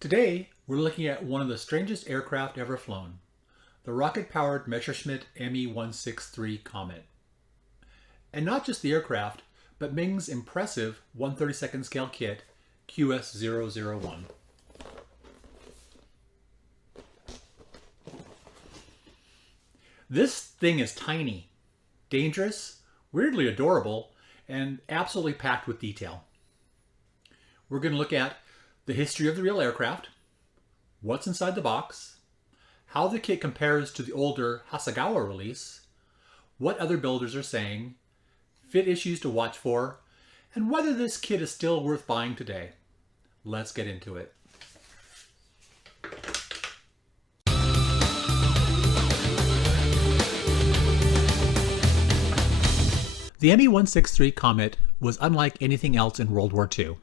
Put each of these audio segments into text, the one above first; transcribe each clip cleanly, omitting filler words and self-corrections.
Today, we're looking at one of the strangest aircraft ever flown, the rocket-powered Messerschmitt Me 163 Komet. And not just the aircraft, but Meng's impressive 1/32nd scale kit, QS-001. This thing is tiny, dangerous, weirdly adorable, and absolutely packed with detail. We're going to look at the history of the real aircraft, what's inside the box, how the kit compares to the older Hasegawa release, what other builders are saying, fit issues to watch for, and whether this kit is still worth buying today. Let's get into it. The Me 163 Komet was unlike anything else in World War II.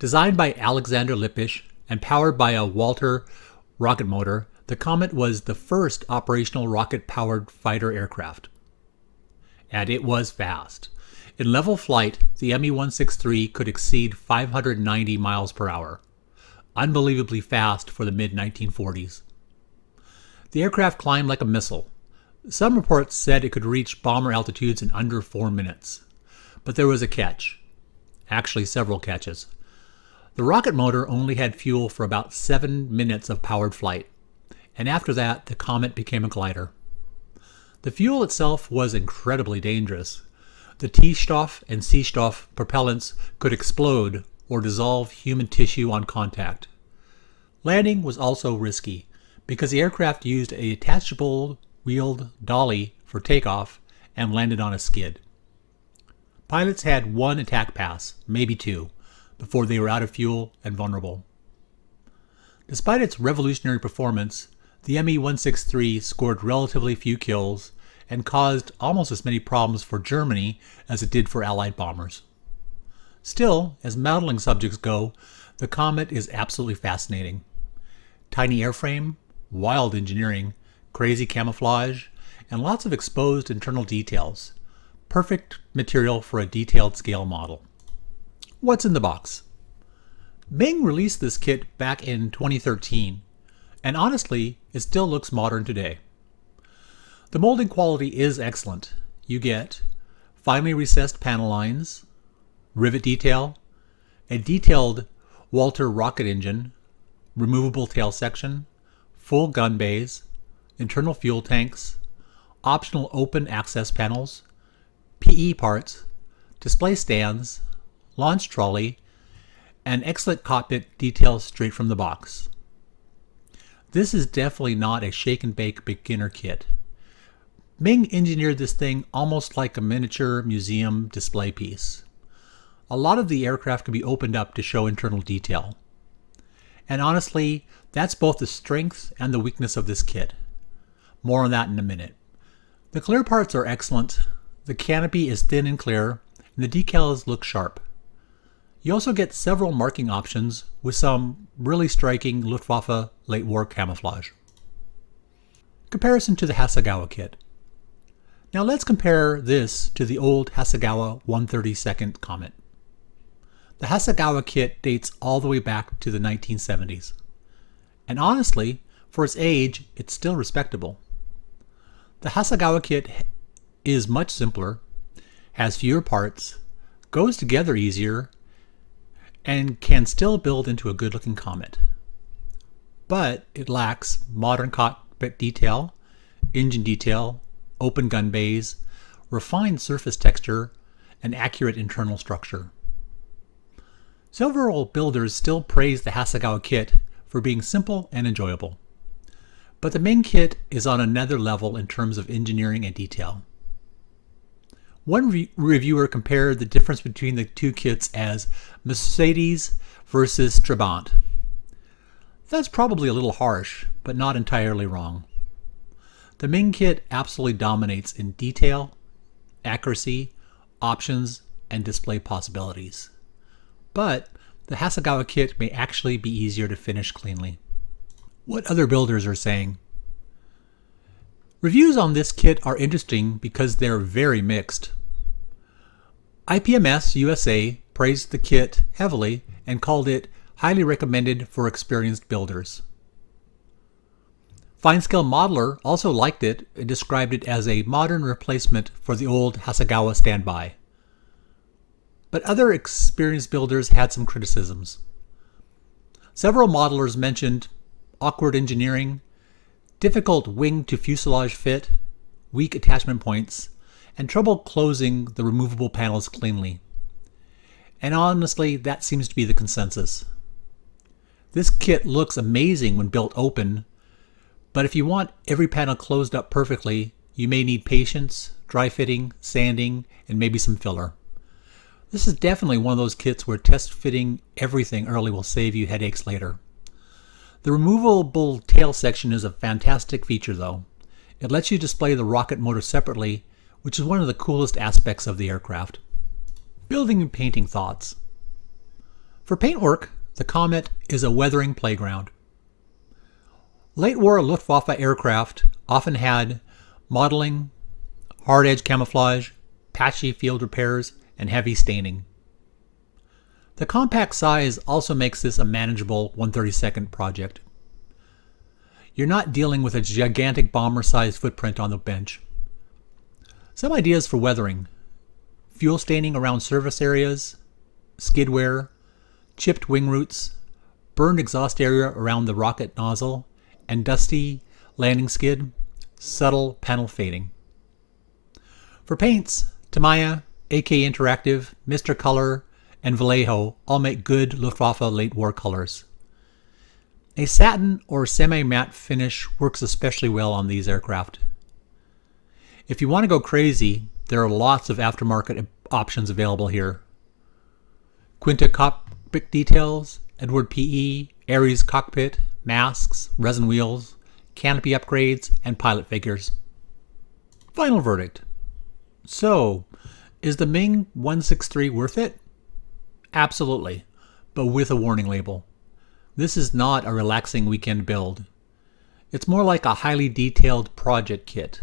Designed by Alexander Lippisch and powered by a Walter rocket motor, the Komet was the first operational rocket-powered fighter aircraft. And it was fast. In level flight, the Me 163 could exceed 590 miles per hour. Unbelievably fast for the mid-1940s. The aircraft climbed like a missile. Some reports said it could reach bomber altitudes in under 4 minutes. But there was a catch. Actually, several catches. The rocket motor only had fuel for about 7 minutes of powered flight, and after that, the Komet became a glider. The fuel itself was incredibly dangerous. The T-Stoff and C-Stoff propellants could explode or dissolve human tissue on contact. Landing was also risky, because the aircraft used a detachable wheeled dolly for takeoff and landed on a skid. Pilots had one attack pass, maybe two, before they were out of fuel and vulnerable. Despite its revolutionary performance, the Me 163 scored relatively few kills and caused almost as many problems for Germany as it did for Allied bombers. Still, as modeling subjects go, the Komet is absolutely fascinating. Tiny airframe, wild engineering, crazy camouflage, and lots of exposed internal details. Perfect material for a detailed scale model. What's in the box? Meng released this kit back in 2013, and honestly, it still looks modern today. The molding quality is excellent. You get finely recessed panel lines, rivet detail, a detailed Walter rocket engine, removable tail section, full gun bays, internal fuel tanks, optional open access panels, PE parts, display stands, launch trolley, and excellent cockpit details straight from the box. This is definitely not a shake and bake beginner kit. Meng engineered this thing almost like a miniature museum display piece. A lot of the aircraft can be opened up to show internal detail. And honestly, that's both the strength and the weakness of this kit. More on that in a minute. The clear parts are excellent, the canopy is thin and clear, and the decals look sharp. You also get several marking options with some really striking Luftwaffe late war camouflage. Comparison to the Hasegawa kit. Now let's compare this to the old Hasegawa 1/32nd Komet. The Hasegawa kit dates all the way back to the 1970s. And honestly, for its age, it's still respectable. The Hasegawa kit is much simpler, has fewer parts, goes together easier, and can still build into a good-looking Komet. But it lacks modern cockpit detail, engine detail, open gun bays, refined surface texture, and accurate internal structure. Several builders still praise the Hasegawa kit for being simple and enjoyable. But the Meng kit is on another level in terms of engineering and detail. One reviewer compared the difference between the two kits as Mercedes versus Trabant. That's probably a little harsh, but not entirely wrong. The Meng kit absolutely dominates in detail, accuracy, options, and display possibilities. But the Hasegawa kit may actually be easier to finish cleanly. What other builders are saying? Reviews on this kit are interesting because they're very mixed. IPMS USA praised the kit heavily and called it Highly recommended for experienced builders. Fine Scale Modeler also liked it and described it as a modern replacement for the old Hasegawa standby. But other experienced builders had some criticisms. Several modelers mentioned awkward engineering, difficult wing to fuselage fit, weak attachment points, and trouble closing the removable panels cleanly. And honestly, that seems to be the consensus. This kit looks amazing when built open, but if you want every panel closed up perfectly, you may need patience, dry fitting, sanding, and maybe some filler. This is definitely one of those kits where test fitting everything early will save you headaches later. The removable tail section is a fantastic feature though. It lets you display the rocket motor separately, which is one of the coolest aspects of the aircraft. Building and painting thoughts. For paintwork, the Komet is a weathering playground. Late war Luftwaffe aircraft often had modeling, hard edge camouflage, patchy field repairs, and heavy staining. The compact size also makes this a manageable 1/32nd project. You're not dealing with a gigantic bomber-sized footprint on the bench. Some ideas for weathering: fuel staining around surface areas, skid wear, chipped wing roots, burned exhaust area around the rocket nozzle, and dusty landing skid, subtle panel fading. For paints, Tamiya, AK Interactive, Mr. Color, and Vallejo all make good Luftwaffe late war colors. A satin or semi-matte finish works especially well on these aircraft. If you want to go crazy, there are lots of aftermarket options available here. Quinta cockpit details, Edward PE, Ares cockpit, masks, resin wheels, canopy upgrades, and pilot figures. Final verdict. So, is the Meng 163 worth it? Absolutely, but with a warning label. This is not a relaxing weekend build. It's more like a highly detailed project kit.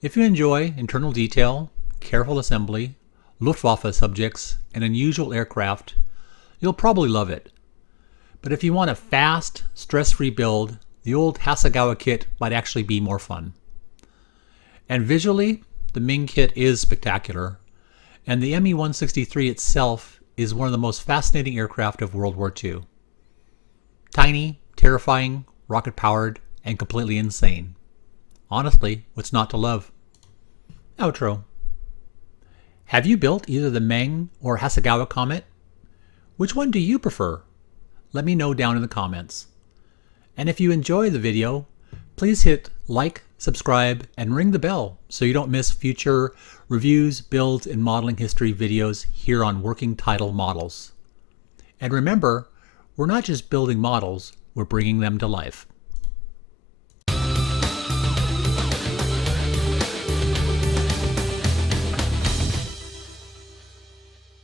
If you enjoy internal detail, careful assembly, Luftwaffe subjects, and unusual aircraft, you'll probably love it. But if you want a fast, stress-free build, the old Hasegawa kit might actually be more fun. And visually, the Meng kit is spectacular, and the Me-163 itself is one of the most fascinating aircraft of World War II. Tiny, terrifying, rocket-powered, and completely insane. Honestly, what's not to love? Outro. Have you built either the Meng or Hasegawa Komet? Which one do you prefer? Let me know down in the comments. And if you enjoy the video, please hit like, subscribe, and ring the bell so you don't miss future reviews, builds, and modeling history videos here on Working Title Models. And remember, we're not just building models, we're bringing them to life.